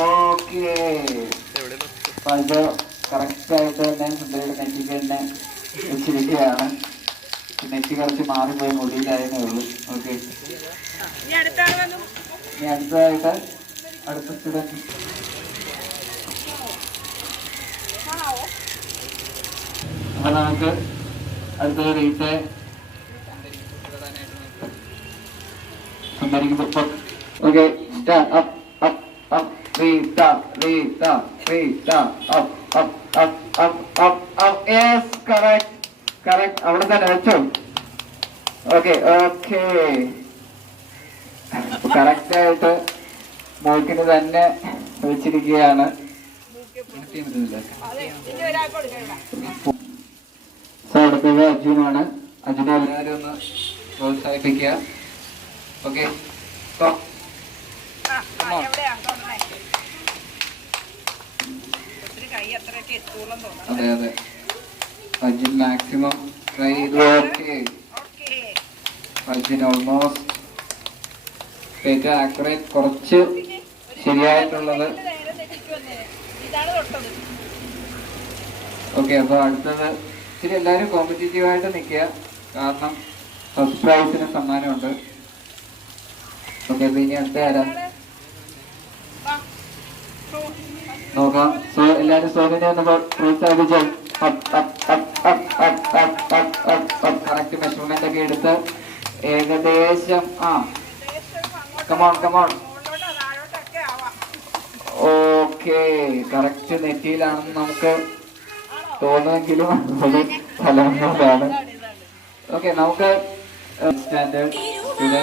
Okay. അപ്പൊ ഇത് correct ആയിട്ട് തന്നെ സുന്ദരിയുടെ നെറ്റിക്ക് തന്നെ വെച്ചിരിക്കുകയാണ്. നെറ്റി കുറച്ച് മാറിപ്പോയി മുടിയിലായതേ ഉള്ളൂ. ഓക്കെ. ഇനി അടുത്തതായിട്ട് അടുത്ത സ്റ്റുഡന്റ് അപ്പൊ നമുക്ക് അടുത്തത് റീത്തെ സുന്ദരിക്ക് okay. stand up, up, up, three, down, three, down, three, down, up, up, up, up, up, up. Yes, correct, correct. അവിടെ തന്നെ വെച്ചു. ഓക്കെ ഓക്കെ കറക്റ്റായിട്ട് മൂക്കിന് തന്നെ വെച്ചിരിക്കുകയാണ്. അടുത്തത് അർജുനാണ്. അർജുനെ എല്ലാവരും ഒന്ന് പ്രോത്സാഹിപ്പിക്കുക. ഓക്കെ അതെ അതെ. ഫജിൻ മാക്സിമം ട്രൈ ചെയ്തു. ഓക്കെ അർജുൻ ഓൾമോസ്റ്റ് ഏറ്റവും ആക്യുറേറ്റ് കുറച്ച് ശരിയായിട്ടുള്ളത്. ഓക്കെ അപ്പൊ അടുത്തത് ഇച്ചിരി എല്ലാവരും കോമ്പറ്റേറ്റീവ് ആയിട്ട് നിൽക്കുക. കാരണം ഫസ്റ്റ് പ്രൈസിന് സമ്മാനമുണ്ട്. ഓക്കെ അപ്പൊ ഇനി അടുത്ത ആരാ? നോക്കാം. സോ എല്ലാവരും സോനിനെ ഒന്ന് പ്രോത്സാഹിപ്പിച്ചു. കറക്റ്റ് മെഷർമെന്റ് ഒക്കെ എടുത്ത് ഏകദേശം ആ. Come on come on okay correct നെറ്റിയിലാണെന്ന് നമുക്ക് തോന്നുമെങ്കിലും ഫലമാണ് ഓക്കെ നമുക്ക് സ്റ്റാൻഡേർഡ് സ്റ്റുഡന്റ്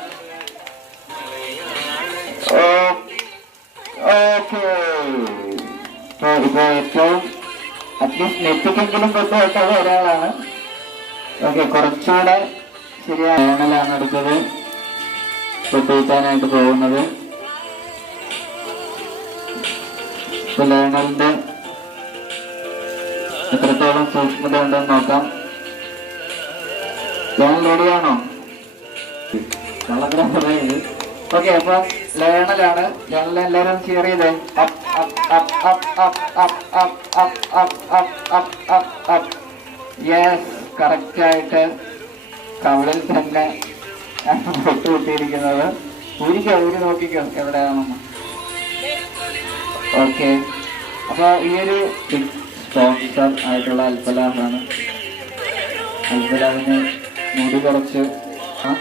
അറ്റ്ലീസ്റ്റ് നെറ്റിക്കെങ്കിലും കൊണ്ടുപോയിട്ടുള്ള ഒരാളാണ്. ഓക്കെ കുറച്ചുകൂടെ ശരിയാണലാണ് അടുത്തത് പ്രത്യേകിച്ചാനായിട്ട് പോകുന്നത്. ഇപ്പൊ ലേണലിന്റെ എത്രത്തോളം സൂക്ഷ്മത ഉണ്ടെന്ന് നോക്കാം. ലേണൽ റെഡിയാണോ? കള്ളത്തരം പറയുന്നത് ഓക്കെ അപ്പൊ ലേണലാണ് ലേണൽ എല്ലാരും ഷെയർ ചെയ്തേ യെസ് കറക്റ്റായിട്ട് കവളിൽ തന്നെ പൊട്ടുകൂട്ടിയിരിക്കുന്നത് ഊരിക്ക ഊരി നോക്കിക്കോ എവിടെയാണെന്ന് ഓക്കെ അപ്പോൾ ഈ ഒരു സ്പോൺസർ ആയിട്ടുള്ള അൽബലാഹാണ് അൽബലാഹിന് മുടി കുറച്ച് ആ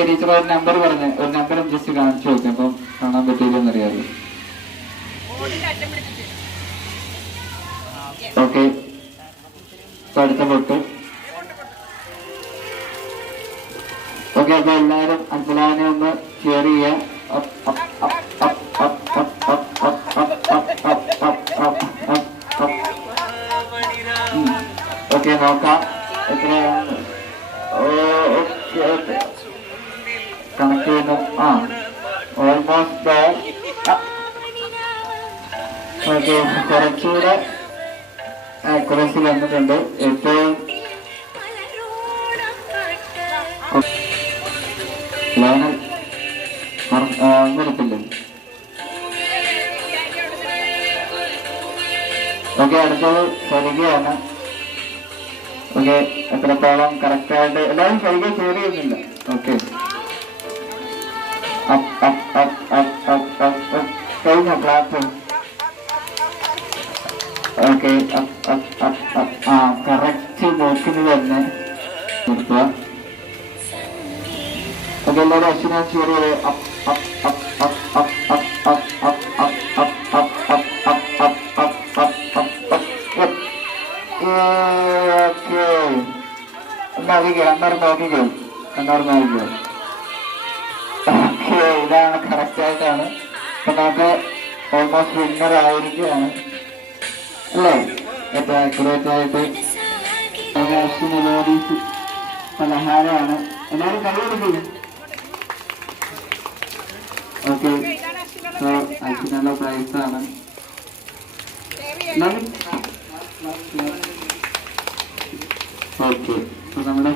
ഓക്കെ ടീച്ചർ ഒരു നമ്പർ പറഞ്ഞു ഒരു നമ്പറും ജസ്റ്റ് കാണിച്ചു നോക്കാം അപ്പം കാണാൻ പറ്റിയില്ലെന്ന് അറിയാമല്ലോ ഓക്കെ അടുത്ത പൊട്ട് ഓക്കെ അപ്പൊ എല്ലാവരും അബ്ദുലാനെ ഒന്ന് ഷെയർ ചെയ്യാം ഓക്കെ നോക്കാം എത്രയാണ് ഓക്കെ ഓക്കെ കണക്ട് ചെയ്യുന്നു ആ. ഓൾമോസ്റ്റ് ഓക്കെ കുറച്ചുകൂടെ ആക്യുറസി വന്നിട്ടുണ്ട്. ഏറ്റവും ലേണൽ നിർത്തില്ലേ ഓക്കെ അടുത്തത് സരികയാണ് ഓക്കെ എത്രത്തോളം കറക്റ്റായിട്ട് എല്ലാവരും സരിക ഷെയർ ചെയ്യുന്നില്ല. ഓക്കെ. കഴിഞ്ഞ ക്ലാസ് ഓക്കെ ആ കറക്റ്റ് നോക്കിന് തന്നെ നിർത്തുക ഓക്കെ എല്ലാവരും അശ്വിനെ ഷെയർ ചെയ്ത് up up up up up up up up up up up up up up up up okay എന്നറിയിക്കാം Kannur നോക്കിക്കോ കണ്ണൂർ നോക്കിക്കോ ഇതാണ് കറക്റ്റായിട്ടാണ്. അപ്പൊ നമുക്ക് ഓൾമോസ്റ്റ് വിന്നർ ആയിരിക്കുകയാണ്. അല്ലേ? ഏറ്റവും ആക്യുറേറ്റ് ആയിട്ട് മെലോഡീസ് ലോഡീസ് പലഹാരമാണ്. എല്ലാവരും കൈകൊടുക്കില്ല ഓക്കെ സോ അച്ഛനുള്ള ആണ്. ഓക്കെ അപ്പൊ നമ്മുടെ